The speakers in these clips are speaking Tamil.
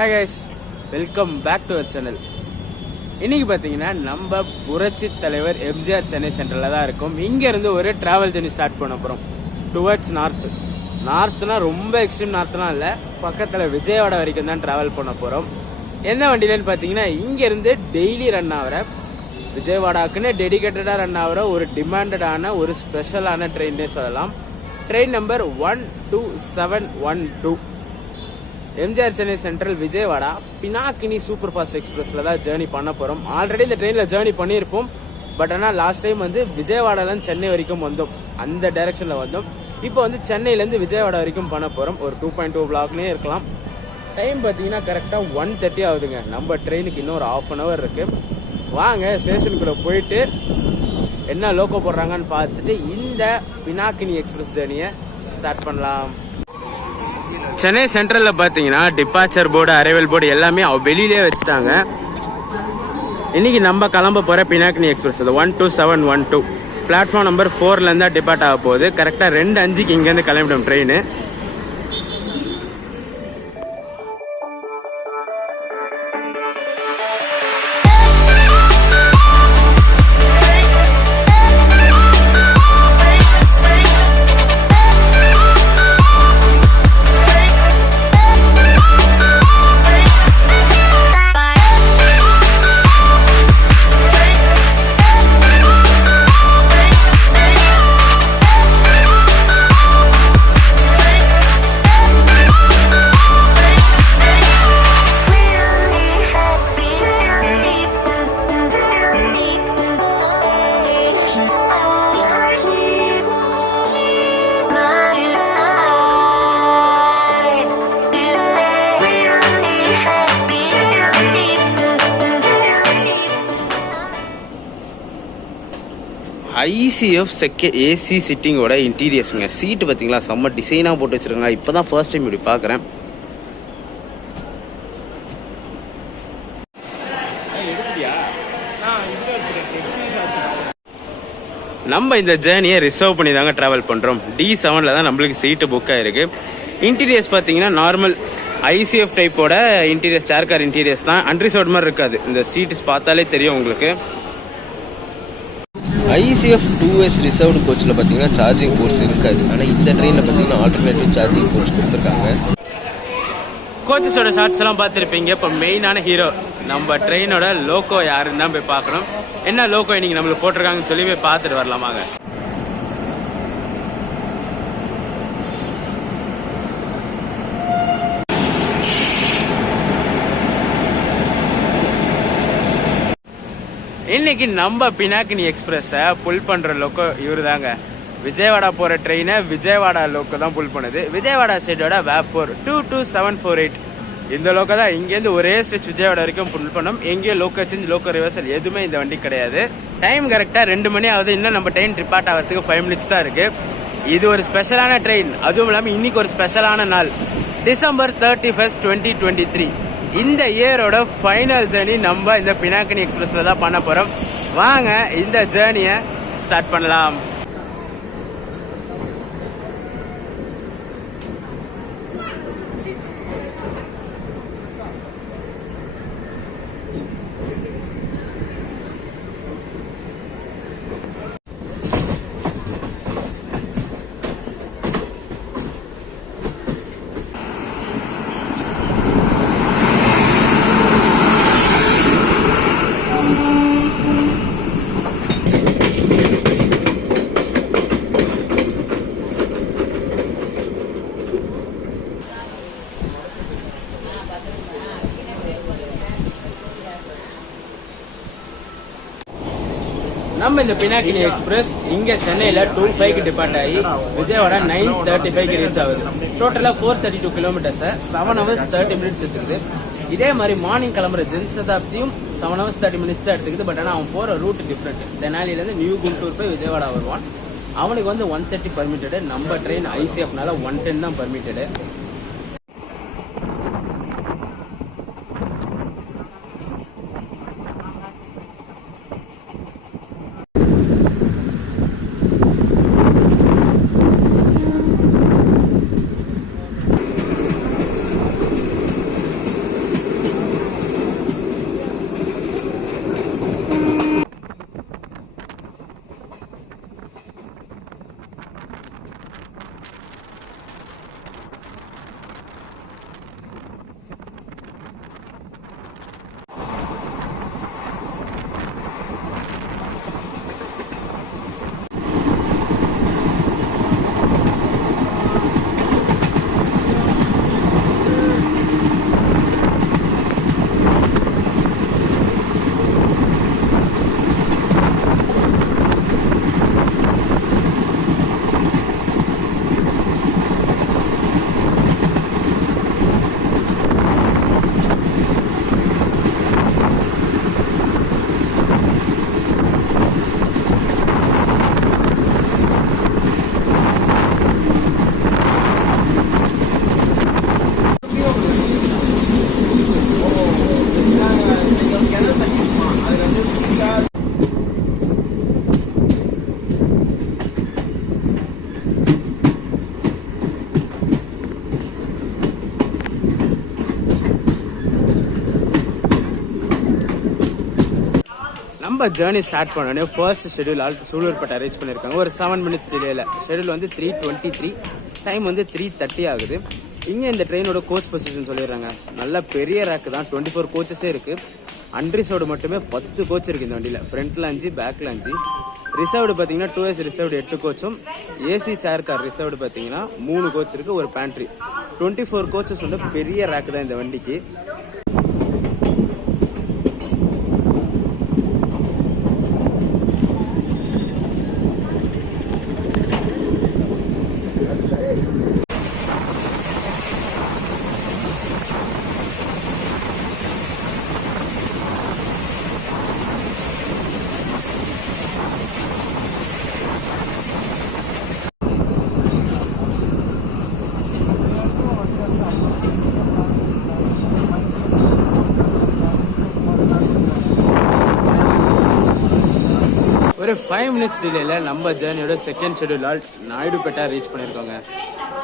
Hi guys, welcome back to our channel. இன்னைக்கு பாத்தீங்கன்னா நம்ம புரட்சி தலைவர் எம்ஜிஆர் சென்னை சென்ட்ரல்ல தான் இருக்கும். இங்க இருந்து ஒரு டிராவல் ஜர்னி ஸ்டார்ட் பண்ண போறோம் டுவர்ட்ஸ் நார்த்னா ரொம்ப எக்ஸ்ட்ரீம் நார்த்லாம் இல்ல, பக்கத்துல விஜயவாடா வரைக்கும் தான் டிராவல் பண்ண போறோம். எந்த வண்டியிலன்னு பாத்தீங்கன்னா இங்க இருந்து டெய்லி ரன் ஆகிற விஜயவாடாக்குன்னு டெடிகேட்டடா ரன் ஆகிற ஒரு டிமாண்டடான ஒரு ஸ்பெஷலான ட்ரெயின்னே சொல்லலாம். Train number 12712 MGR Chennai Central Vijayawada Pinakini super fast எக்ஸ்பிரஸில் தான் ஜேர்னி பண்ண போகிறோம். ஆல்ரெடி இந்த ட்ரெயினில் ஜேர்னி பண்ணியிருப்போம். பட் ஆனால் லாஸ்ட் டைம் வந்து விஜயவாடாலேருந்து சென்னை வரைக்கும் வந்தோம், அந்த டைரெக்ஷனில் வந்தோம். இப்போ வந்து சென்னையிலேருந்து விஜயவாடா வரைக்கும் பண்ண போகிறோம். ஒரு 2.2 பிளாக்லேயே இருக்கலாம். டைம் பார்த்தீங்கன்னா கரெக்டாக 1:30 ஆகுதுங்க. நம்ம ட்ரெயினுக்கு இன்னும் ஒரு ½ hour இருக்குது. வாங்க ஸ்டேஷனுக்குள்ளே போயிட்டு என்ன லோக்கோ போடுறாங்கன்னு பார்த்துட்டு இந்த பினாக்கினி எக்ஸ்பிரஸ் ஜேர்னியை ஸ்டார்ட் பண்ணலாம். சென்னை சென்ட்ரல்ல பாத்தீங்கன்னா டிபார்ச்சர் போர்டு, அரைவல் போர்டு எல்லாமே வெளியிலே வச்சுட்டாங்க. இன்னைக்கு நம்ம கிளம்ப போற பினாக்கினி எக்ஸ்பிரஸ் 12712 பிளாட்ஃபார்ம் நம்பர் 4ல இருந்தா டிபார்ட் ஆக போகுது. கரெக்டா 2:05 இங்க இருந்து கிளம்பிடும் ட்ரெயின். ICF ஏசி சிட்டிங்கோட இன்டீரியர்ஸுங்க. சீட்டு பார்த்தீங்களா, செம்ம டிசைனாக போட்டு வச்சுருக்காங்க. இப்போ தான் ஃபர்ஸ்ட் டைம் இப்படி பார்க்குறேன். நம்ம இந்த ஜேர்னியை ரிசர்வ் பண்ணி தாங்க ட்ராவல் பண்ணுறோம். D7ல தான் நம்மளுக்கு சீட்டு புக் ஆகிருக்கு. இன்டீரியர்ஸ் பார்த்தீங்கன்னா நார்மல் ICF டைப்போட இன்டீரியர்ஸ், சேர் கார் இன்டீரியர்ஸ் தான். அன்ரிசர்வ்ட் மாதிரி இருக்காது. இந்த சீட்ஸ் பார்த்தாலே தெரியும் உங்களுக்கு. ICF 2S ரிசர்வ்டு கோச்சில் பார்த்தீங்கன்னா சார்ஜிங் போர்ட்ஸ் இருக்காது. ஆனால் இந்த ட்ரெயினில் பார்த்தீங்கன்னா ஆல்டர்னேட்டிவ் சார்ஜிங் போர்ட்ஸ் கொடுத்துருக்காங்க. கோச்சஸோட ஷார்ட்ஸ் எல்லாம் பார்த்துருப்பீங்க. இப்போ மெயினான ஹீரோ நம்ம ட்ரெயினோட லோகோ யாருன்னு தான் போய் பார்க்கணும். என்ன லோகோ இன்னைக்கு நம்மளுக்கு போட்டிருக்காங்கன்னு சொல்லி போய் பார்த்துட்டு வரலாமாங்க. இன்னைக்கு நம்ம பினாக்கினி எக்ஸ்பிரஸை புல் பண்ற லோக்கோ இவரு தாங்க. விஜயவாடா போற ட்ரெயினை விஜயவாடா லோக்கோ தான் புல் பண்ணுது. விஜயவாடா சைடோட VAP4 22748 இந்த லோக்கோ தான். இங்கேருந்து ஒரே ஸ்டெச் விஜயவாடா வரைக்கும் புல் பண்ணோம். எங்கேயும் லோக்கோ சேஞ்ச், லோக்கோ ரிவர்சல் எதுவுமே இந்த வண்டி கிடையாது. டைம் கரெக்டா 2 மணி ஆகுது. இன்னும் நம்ம ட்ரெயின் டிபார்ட் ஆகிறதுக்கு 5 minutes தான் இருக்கு. இது ஒரு ஸ்பெஷலான ட்ரெயின். அதுவும் இல்லாமல் இன்னைக்கு ஒரு ஸ்பெஷலான நாள், December 31st 2023. இந்த இயரோட ஃபைனல் ஜேர்னி நம்ம இந்த பினாக்கினி எக்ஸ்பிரஸ்ல தான் பண்ண போறோம். வாங்க இந்த ஜேர்னியை ஸ்டார்ட் பண்ணலாம். நம்ம இந்த பினாக்கினி எக்ஸ்பிரஸ் இங்க சென்னையில 2:05 டிபார்ட் ஆகி விஜயவாடா 9:35 ரீச் ஆகுது. டோட்டலா 432 கிலோமீட்டர்ஸ் 7 hours 30 minutes எடுத்துக்குது. இதே மாதிரி மார்னிங் கிளம்புற ஜன்சதாப்தியும் 7 hours 30 minutes தான் எடுத்துக்குது. பட் ஆனால் அவன் போற ரூட் டிஃப்ரெண்ட். தெனாலியிலேருந்து நியூ குண்டூர் போய் விஜயவாடா வருவான். அவனுக்கு வந்து 130 பர்மிட்டடு. நம்ம ட்ரெயின் ICFனால 110 தான் பர்மிட்டடு. நம்ம ஜேர்னி ஸ்டார்ட் பண்ணோடனே ஃபர்ஸ்ட் ஷெடியூல் சூலூர்பேட்டை அரேஞ்ச் பண்ணியிருக்காங்க. ஒரு 7 minutes டிலேயில். ஷெடியூல் வந்து 3:23, டைம் வந்து 3:30 ஆகுது. இங்கே இந்த ட்ரெயினோட கோச் பொசிஷன் சொல்லிடுறாங்க. நல்ல பெரிய ரேக்கு தான், 24 கோச்சஸே இருக்குது. அன்ரிசர்வ்டு மட்டுமே 10 கோச் இருக்குது இந்த வண்டியில். ஃப்ரண்ட்டில் 5, பேக்கில் 5. ரிசர்வ்டு பார்த்தீங்கன்னா 2S ரிசர்வ்டு 8 கோச்சும், ஏசி சேர் கார் ரிசர்வ்டு பார்த்தீங்கன்னா 3 கோச் இருக்குது, ஒரு பேண்ட்ரி. 24 கோச்சஸ் வந்து பெரிய ரேக்கு தான் இந்த வண்டிக்கு. ஒரு 5 minutes டிலேயில் நம்ம ஜேர்னியோட செகண்ட் ஷெடியூல் நாயுடுபேட்டை ரீச் பண்ணியிருக்கோங்க.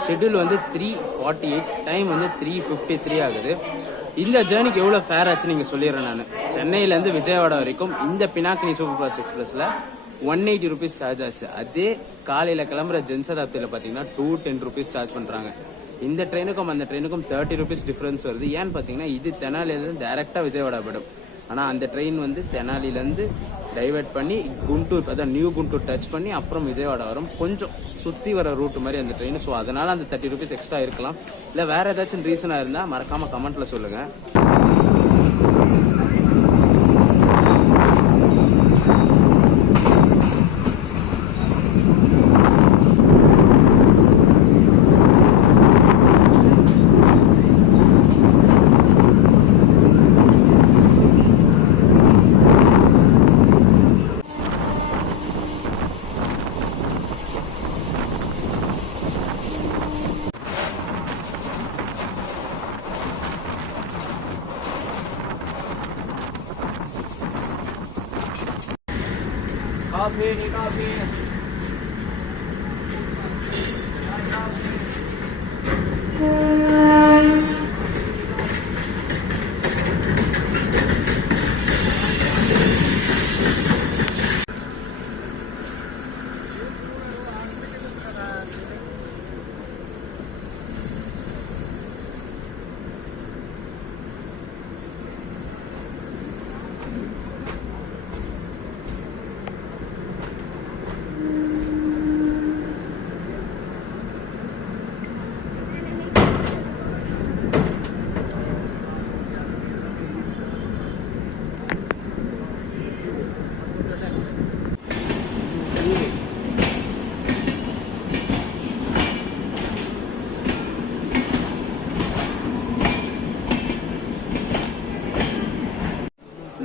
ஷெடியூல் வந்து 3:48, டைம் வந்து 3:53 ஆகுது. இந்த ஜேர்னிக்கு எவ்வளோ ஃபேர் ஆச்சு நீங்கள் சொல்லிடுறேன் நான். சென்னையிலேருந்து விஜயவாடா வரைக்கும் இந்த பினாக்கினி சூப்பர் ஃபாஸ்ட் எக்ஸ்பிரஸில் 180 rupees சார்ஜ் ஆச்சு. அதே காலையில் கிளம்புற ஜென்சதாப்தியில் பார்த்தீங்கன்னா 210 rupees சார்ஜ் பண்ணுறாங்க. இந்த ட்ரெயினுக்கும் அந்த ட்ரெயினுக்கும் 30 rupees டிஃப்ரென்ஸ் வருது. ஏன்னு பார்த்தீங்கன்னா இது தெனாலியிலேருந்து டேரெக்டாக விஜயவாடா போயிடும். ஆனால் அந்த ட்ரெயின் வந்து தெனாலிலேருந்து டைவெர்ட் பண்ணி குண்டூர், அதான் நியூ குண்டூர் டச் பண்ணி அப்புறம் விஜயவாடா வரும். கொஞ்சம் சுற்றி வர ரூட் மாதிரி அந்த ட்ரெயின். ஸோ அதனால் அந்த 30 rupees எக்ஸ்ட்ரா இருக்கலாம். இல்லை வேறு ஏதாச்சும் ரீசனாக இருந்தால் மறக்காமல் கமெண்ட்டில் சொல்லுங்கள். Coffee.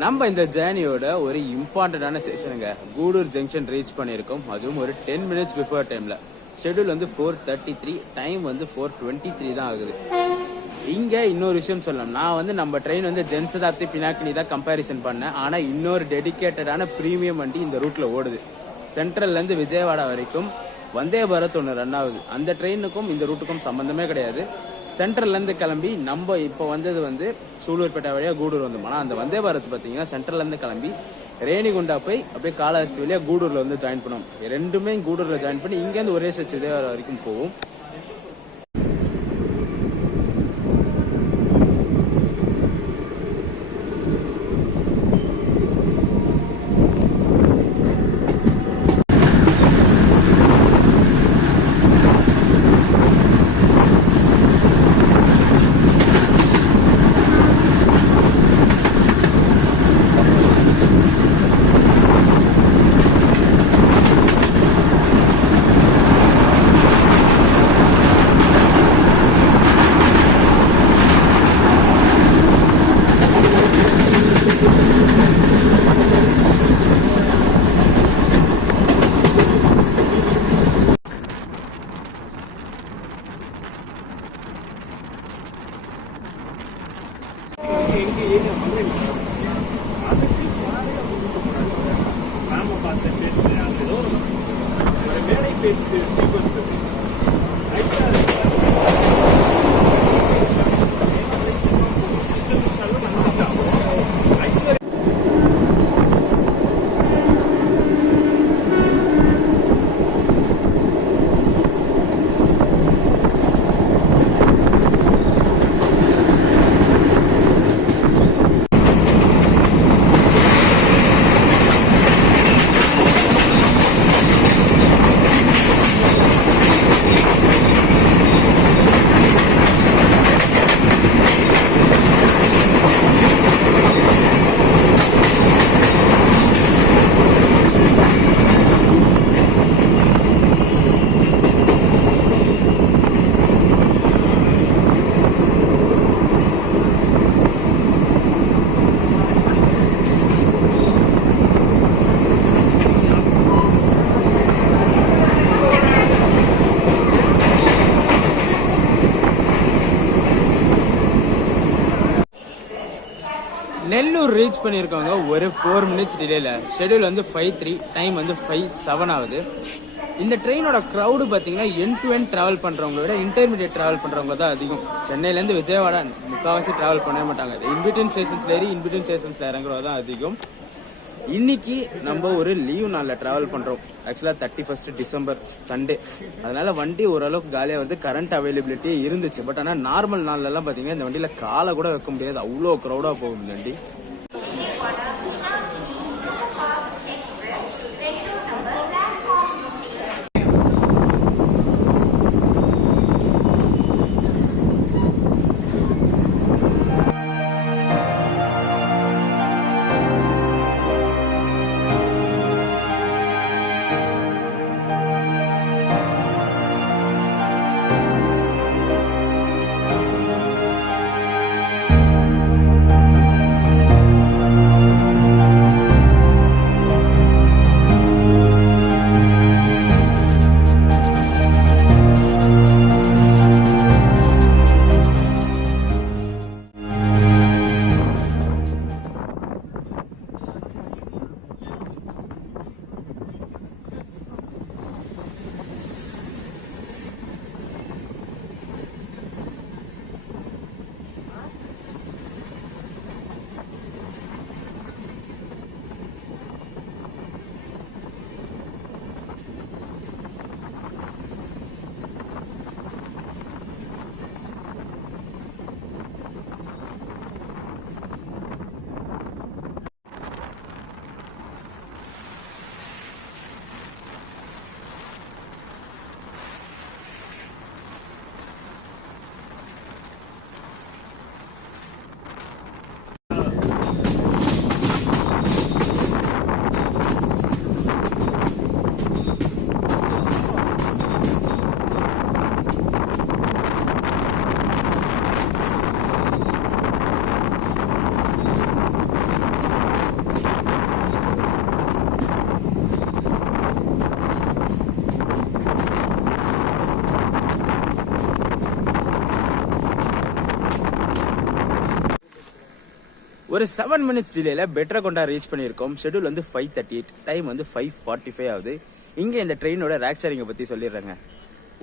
நம்ம இந்த ஜேர்னியோட ஒரு இம்பார்ட்டண்டான செஷனுங்க. கூடூர் ஜங்ஷன் ரீச் பண்ணியிருக்கோம். அதுவும் ஒரு 10 minutes பிஃபோர் டைமில். ஷெடியூல் வந்து 4:33, டைம் வந்து 4:23 தான் ஆகுது. இங்கே இன்னொரு விஷயம் சொல்லலாம். நான் வந்து நம்ம ட்ரெயின் வந்து ஜென்சதாப்தி பினாக்கினி தான் கம்பேரிசன் பண்ணேன். ஆனால் இன்னொரு டெடிக்கேட்டடான ப்ரீமியம் வண்டி இந்த ரூட்டில் ஓடுது. சென்ட்ரல்லேருந்து விஜயவாடா வரைக்கும் வந்தே பாரத் ஒன்று ரன் ஆகுது. அந்த ட்ரெயினுக்கும் இந்த ரூட்டுக்கும் சம்மந்தமே கிடையாது. சென்ட்ரல்லேருந்து கிளம்பி நம்ம இப்போ வந்தது வந்து சூலூர்பேட்டை வழியாக கூடூர் வந்தோம். ஆனால் அந்த வந்தே பாரத் பார்த்தீங்கன்னா சென்ட்ரல்லேருந்து கிளம்பி ரேணிகுண்டா போய் அப்படியே காலஹஸ்தி வழியாக கூடூரில் வந்து ஜாயின் பண்ணுவோம். ரெண்டுமே கூடூரில் ஜாயின் பண்ணி இங்கேருந்து ஒரே ஸ்டெச் விஜயவாடா வரைக்கும் போகும். நெல்லூர் ரீச் பண்ணியிருக்காங்க ஒரு 4 minutes டிலேல. ஷெடியூல் வந்து 5:03, டைம் வந்து 5:07 ஆகுது. இந்த ட்ரெயினோட க்ரௌடு பார்த்தீங்கன்னா எண்ட் டு எண்ட் ட்ராவல் பண்ணுறவங்கள விட இன்டர்மீடியட் ட்ராவல் பண்ணுறவங்க தான் அதிகம். சென்னையிலேருந்து விஜயவாடா முக்கால்வாசி ட்ராவல் பண்ணவே மாட்டாங்க. இன்பிட்வீன் ஸ்டேஷன்ஸில் ஏறி இன்பிட்வீன் ஸ்டேஷன்ஸில் இறங்குறது தான் அதிகம். இன்னைக்கு நம்ம ஒரு லீவ் நாளில் ட்ராவல் பண்ணுறோம். ஆக்சுவலாக 31st டிசம்பர் சண்டே. அதனால வண்டி ஓரளவுக்கு காலியாக வந்து கரண்ட் அவைலபிலிட்டியே இருந்துச்சு. பட் ஆனால் நார்மல் நாள்லலாம் பார்த்தீங்கன்னா இந்த வண்டியில் காலை கூட வைக்க முடியாது, அவ்வளோ க்ரௌடாக போகும் இந்த வண்டி. ஒரு 7 minutes டிலேல பெட்ரகொண்டா ரீச் பண்ணியிருக்கோம். ஷெடியூல் வந்து 5:38, டைம் வந்து 5:45 ஆகுது. இங்கே இந்த ட்ரெயினோட ரேக் ஷேரிங்கை பற்றி சொல்லிடுறேங்க.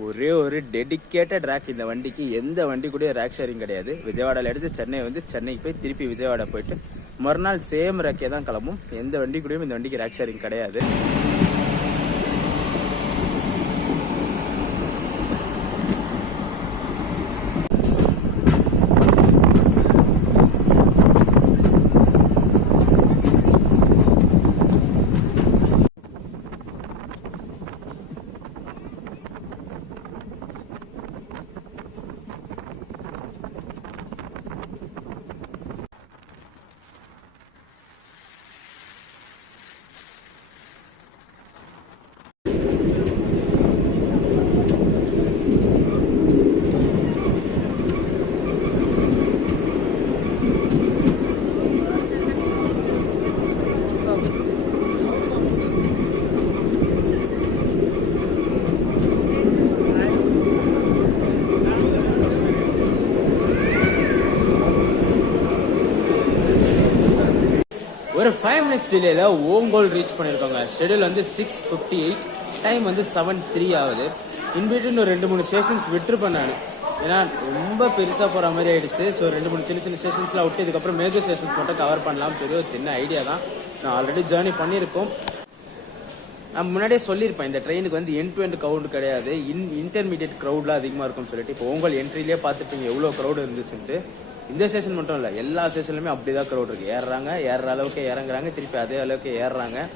ஒரே ஒரு டெடிக்கேட்டட் ரேக் இந்த வண்டிக்கு. எந்த வண்டி கூட ரேக் ஷேரிங் கிடையாது. விஜயவாடாவில் எடுத்து சென்னை வந்து சென்னைக்கு போய் திருப்பி விஜயவாடா போயிட்டு மறுநாள் சேம் ரேக்கே தான் கிளம்பும். எந்த வண்டி கூடயும் இந்த வண்டிக்கு ரேக் ஷேரிங் கிடையாது. ஒரு 5 minutes டிலேல ஓங்கோல் ரீச் பண்ணியிருக்காங்க. ஷெடியூல் வந்து 6:58, டைம் வந்து 7:03 ஆகுது. இன்பிட்வீன் ஒரு 2-3 ஸ்டேஷன்ஸ் விட்டுருப்பேன் நான். ஏன்னா ரொம்ப பெருசாக போகிற மாதிரி ஆயிடுச்சு. ஸோ 2-3 சின்ன சின்ன ஸ்டேஷன்ஸ்லாம் விட்டு இதுக்கப்புறம் மேஜர் ஸ்டேஷன்ஸ் மட்டும் கவர் பண்ணலாம்னு சொல்லி ஒரு சின்ன ஐடியா தான். நான் ஆல்ரெடி ஜேர்னி பண்ணியிருக்கோம். நான் முன்னாடியே சொல்லியிருப்பேன் இந்த ட்ரெயினுக்கு வந்து எண்ட் டு எண்ட் க்ரௌடு கிடையாது, இன்டர்மீடியட் க்ரௌட்லாம் அதிகமாக இருக்கும்னு சொல்லிட்டு. இப்போ ஓங்கோல் என்ட்ரிலேயே பார்த்துப்பீங்க எவ்வளோ க்ரௌடு இருந்துச்சுன்ட்டு. இந்த ஸ்டேஷன் மட்டும் இல்லை, எல்லா ஸ்டேஷன்லையுமே அப்படி தான் க்ரௌட் இருக்குது. ஏறுற அளவுக்கு இறங்குறாங்க, திருப்பி அதே அளவுக்கு ஏறுறாங்க.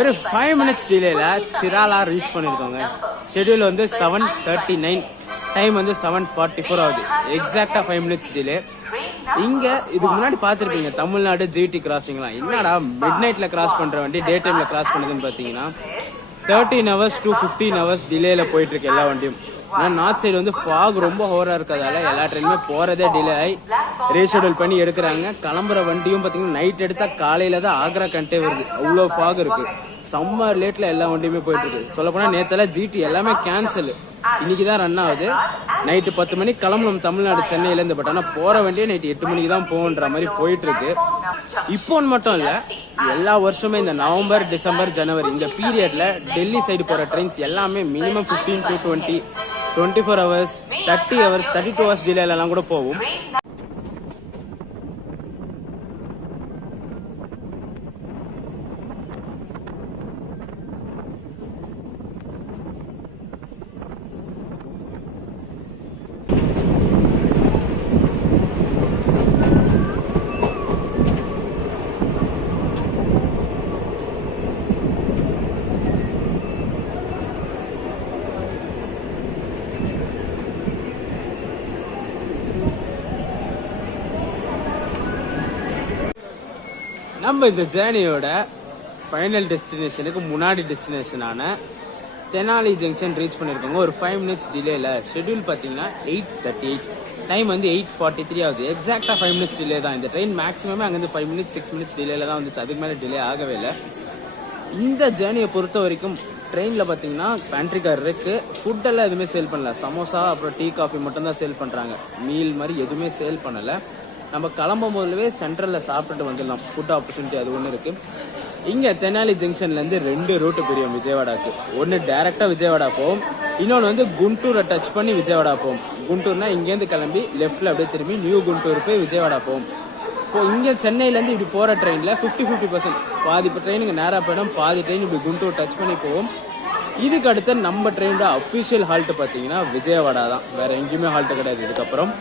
ஒரு 5 minutes டிலேல சிராலா ரீச் பண்ணியிருக்காங்க. ஷெடியூல் வந்து 7:39, டைம் வந்து 7:44 ஆகுது. எக்ஸாக்டாக 5 minutes டிலே. இங்கே இதுக்கு முன்னாடி பார்த்துருப்பீங்க தமிழ்நாடு ஜிடி கிராசிங்லாம். என்னடா மிட் நைட்டில் கிராஸ் பண்ணுற வண்டி டே டைமில் கிராஸ் பண்ணுதுன்னு பார்த்தீங்கன்னா 13 hours to 15 hours டிலேயில் போயிட்டுருக்கு எல்லா வண்டியும். ஆனால் நார்த் சைடு வந்து ஃபாக் ரொம்ப ஹோராக இருக்கிறதால எல்லா ட்ரெயினுமே போகிறதே டிலே ஆகி ரீஷெடியூல் பண்ணி எடுக்கிறாங்க. கிளம்புற வண்டியும் பார்த்தீங்கன்னா நைட் எடுத்தால் காலையில் தான் ஆக்ரா கண்டே வருது. அவ்வளோ ஃபாக் இருக்குது. சம்மர் லேட்டில் எல்லா வண்டியுமே போயிட்டுருக்கு. சொல்லப்போனால் நேற்றெல்லாம் ஜிடி எல்லாமே கேன்சல். இன்னைக்கு தான் ரன் ஆகுது. நைட்டு 10 மணிக்கு கிளம்பணும் தமிழ்நாடு சென்னையிலேருந்து. பட் ஆனால் போகிற வண்டியே நைட்டு 8 மணிக்கு தான் போகன்ற மாதிரி போயிட்டுருக்கு. இப்போன்னு மட்டும் இல்லை, எல்லா வருஷமே இந்த நவம்பர் டிசம்பர் ஜனவரி இந்த பீரியடில் டெல்லி சைடு போகிற ட்ரெயின்ஸ் எல்லாமே minimum 15 to 20 24 hours 30 hours 32 hours டிலேலாம் கூட போகும். நம்ம இந்த ஜேர்னியோட ஃபைனல் டெஸ்டினேஷனுக்கு முன்னாடி டெஸ்டினேஷனான தெனாலி ஜங்ஷன் ரீச் பண்ணியிருக்காங்க. ஒரு 5 minutes டிலேயில். ஷெட்யூல் பார்த்தீங்கன்னா 8:38. டைம் வந்து 8:43 ஆகுது. எக்ஸாக்டாக 5 minutes டிலே தான். இந்த ட்ரெயின் மேக்ஸிமமே அங்கேருந்து 5 minutes 6 minutes டிலேயில் தான் வந்துச்சு. அதுக்கு மேலே டிலே ஆகவே இல்லை. இந்த ஜேர்னியை பொறுத்த வரைக்கும் ட்ரெயினில் பார்த்தீங்கன்னா பேண்ட்ரி கார் இருக்குது. ஃபுட்டெல்லாம் எதுவுமே சேல் பண்ணல. சமோசா அப்புறம் டீ காஃபி மட்டும்தான் சேல் பண்ணுறாங்க. மீல் மாதிரி எதுவுமே சேல் பண்ணலை. நம்ம கிளம்பும் போதுலவே சென்ட்ரலில் சாப்பிட்டுட்டு வந்துடலாம். ஃபுட் ஆப்பர்ச்சுனிட்டி அது ஒன்று இருக்குது. இங்கே தெனாலி ஜங்ஷன்லேருந்து 2 ரூட்டு பிரியும் விஜயவாடாவுக்கு. ஒன்று டேரெக்டாக விஜயவாடா போகும், இன்னொன்று வந்து குண்டூரை டச் பண்ணி விஜயவாடா போகும். குண்டூர்னா இங்கேருந்து கிளம்பி லெஃப்ட்டில் அப்படியே திரும்பி நியூ குண்டூர் போய் விஜயவாடா போகும். இப்போது இங்கே சென்னையிலேருந்து இப்படி போகிற ட்ரெயினில் 50-50% பாதி இப்போ ட்ரெயினுக்கு நேராக போயிடும், பாதி ட்ரெயின் இப்படி குண்டூர் டச் பண்ணி போகும். இதுக்கு அடுத்த நம்ம ட்ரெயினோட அஃபிஷியல் ஹால்ட்டு பார்த்தீங்கன்னா விஜயவாடா தான். வேறு எங்கேயுமே ஹால்ட்டு கிடையாது இதுக்கப்புறம்.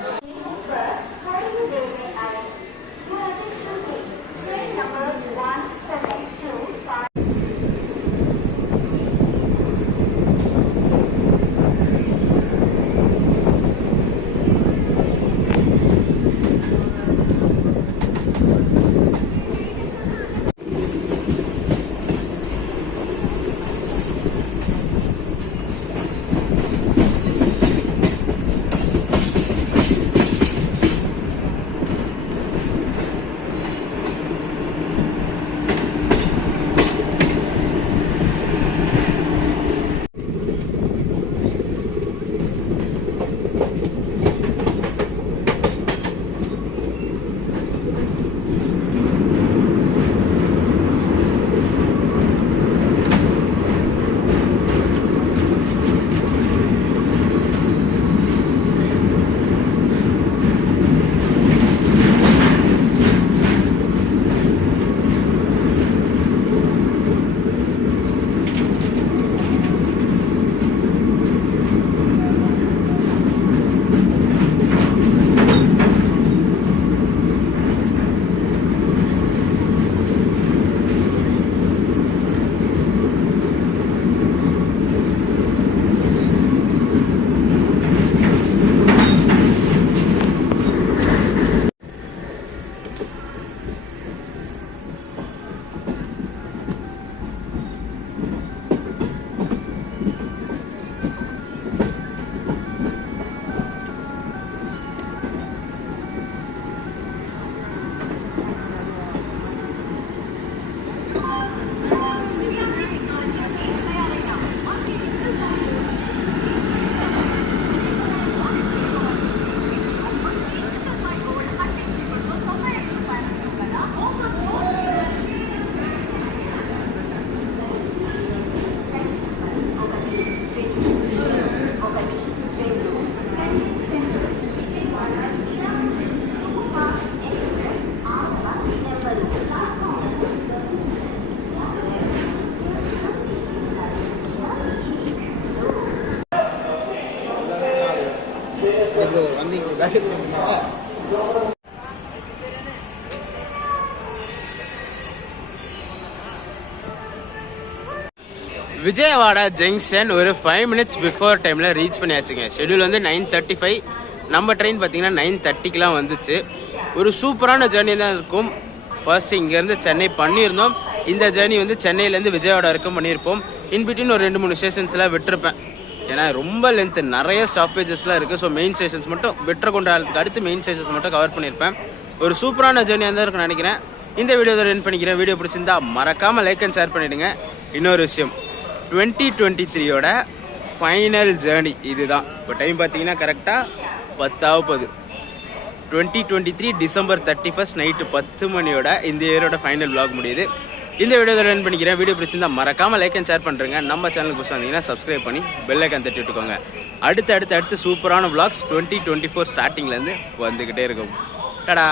விஜயவாடா ஜங்ஷன் ஒரு 5 minutes பிஃபோர் டைமில் ரீச் பண்ணியாச்சுங்க. ஷெடியூல் வந்து 9:35, நம்ம ட்ரெயின் பார்த்தீங்கன்னா 9:30க்குலாம் வந்துச்சு. ஒரு சூப்பரான ஜேர்னி தான் இருக்கும். ஃபர்ஸ்ட் இங்கேருந்து சென்னை பண்ணியிருந்தோம். இந்த ஜேர்னி வந்து சென்னையிலேருந்து விஜயவாடா வரைக்கும் பண்ணியிருப்போம். இன்பிட்வீன் ஒரு 2-3 ஸ்டேஷன்ஸ்லாம் விட்டுருப்பேன். ஏன்னா ரொம்ப லென்த்து, நிறைய ஸ்டாப்பேஜஸ்லாம் இருக்குது. ஸோ மெயின் ஸ்டேஷன்ஸ் மட்டும் வெற்றகொண்டாரத்துக்கு அடுத்து மெயின் ஸ்டேஷன்ஸ் மட்டும் கவர் பண்ணியிருப்பேன். ஒரு சூப்பரான ஜேர்னியாக தான் இருக்குன்னு நினைக்கிறேன். இந்த வீடியோ தான் ரன் பண்ணிக்கிறேன். வீடியோ பிடிச்சிருந்தா மறக்காமல் லைக் அண்ட் ஷேர் பண்ணிவிடுங்க. இன்னொரு விஷயம், 2023யோட ஃபைனல் ஜேர்னி இதுதான். இப்போ டைம் பார்த்தீங்கன்னா கரெக்டாக 10 2023 டிசம்பர் 31 நைட்டு 10 மணியோட இந்த இயரோட ஃபைனல் vlog முடியுது. இந்த வீடியோ தான் ரன் பண்ணிக்கிறேன். வீடியோ பிடிச்சிருந்தா மறக்காமல் லைக் அண்ட் ஷேர் பண்ணுறேங்க. நம்ம சேனலுக்கு புதுசாக வந்தீங்கன்னா சப்ஸ்கிரைப் பண்ணி பெல் ஐக்கான் தட்டி விட்டுக்கோங்க. அடுத்து சூப்பரான vlogs 2024 ஸ்டார்டிங்லேருந்து வந்துக்கிட்டே இருக்கும். டடா.